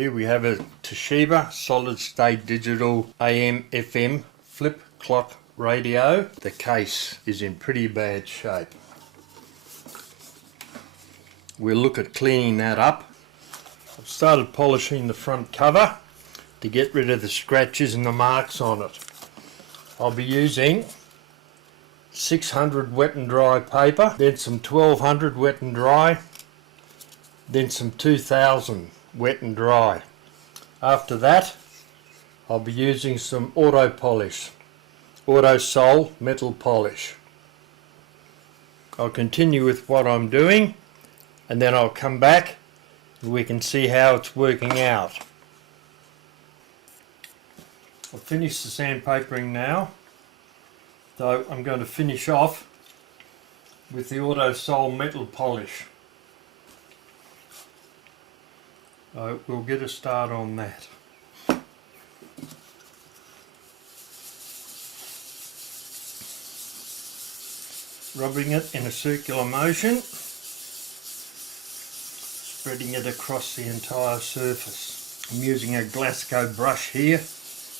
Here we have a Toshiba solid state digital AM FM flip clock radio. The case is in pretty bad shape. We'll look at cleaning that up. I've started polishing the front cover to get rid of the scratches and the marks on it. I'll be using 600 wet and dry paper, then some 1200 wet and dry, then some 2000 wet and dry. After that, I'll be using some auto polish, auto sol metal polish. I'll continue with what I'm doing and then I'll come back and we can see how it's working out. I've finished the sandpapering now, so I'm going to finish off with the auto sol metal polish. So we'll get a start on that. Rubbing it in a circular motion, spreading it across the entire surface. I'm using a Glasgow brush here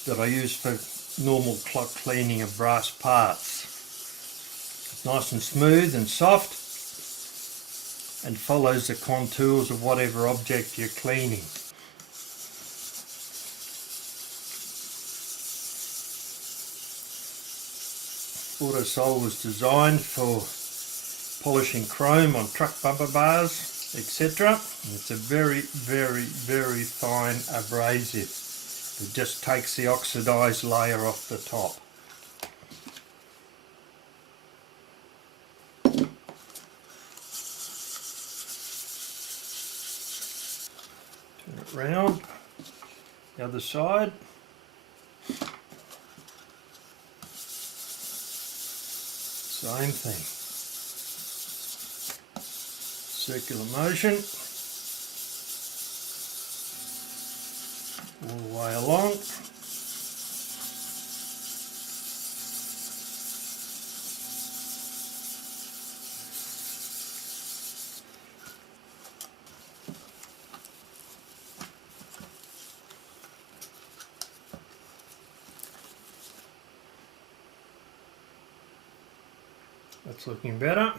that I use for normal clock cleaning of brass parts. It's nice and smooth and soft and follows the contours of whatever object you're cleaning. AutoSol was designed for polishing chrome on truck bumper bars, etc. It's a very, very, very fine abrasive. It just takes the oxidized layer off the top. Turn it round, the other side. Same thing. Circular motion. All the way along. That's looking better.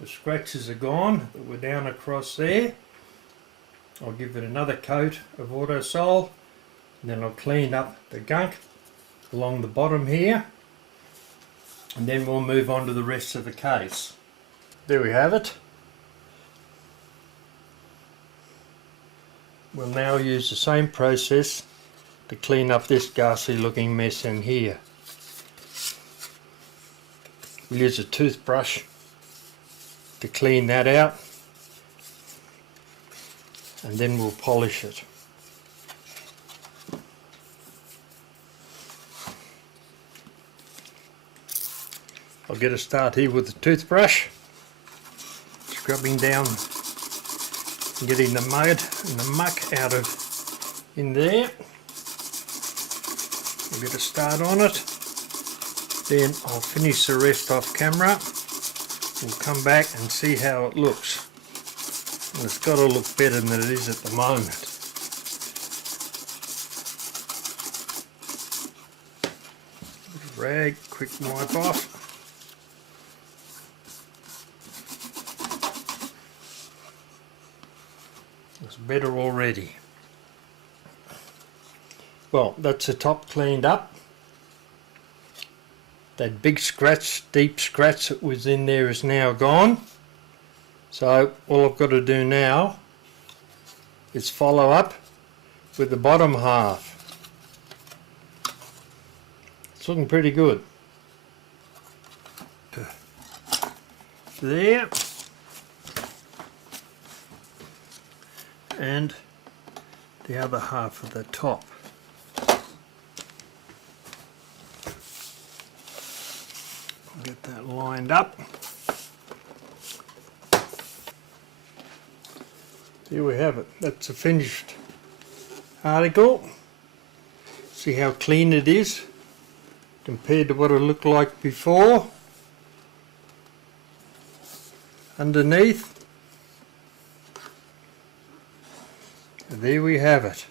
The scratches are gone that were down across there. I'll give it another coat of AutoSol and then I'll clean up the gunk along the bottom here and then we'll move on to the rest of the case. There we have it. We'll now use the same process to clean up this ghastly looking mess in here. We'll use a toothbrush to clean that out and then we'll polish it. I'll get a start here with the toothbrush, scrubbing down and getting the mud and the muck out of in there. We'll get a start on it, then I'll finish the rest off camera. We'll come back and see how it looks. And it's got to look better than it is at the moment. Rag, quick wipe off. It's better already. Well, that's the top cleaned up. That big scratch, deep scratch that was in there is now gone. So all I've got to do now is follow up with the bottom half. It's looking pretty good. There. And the other half of the top. Get that lined up. Here we have it. That's a finished article. See how clean it is compared to what it looked like before. Underneath, there we have it.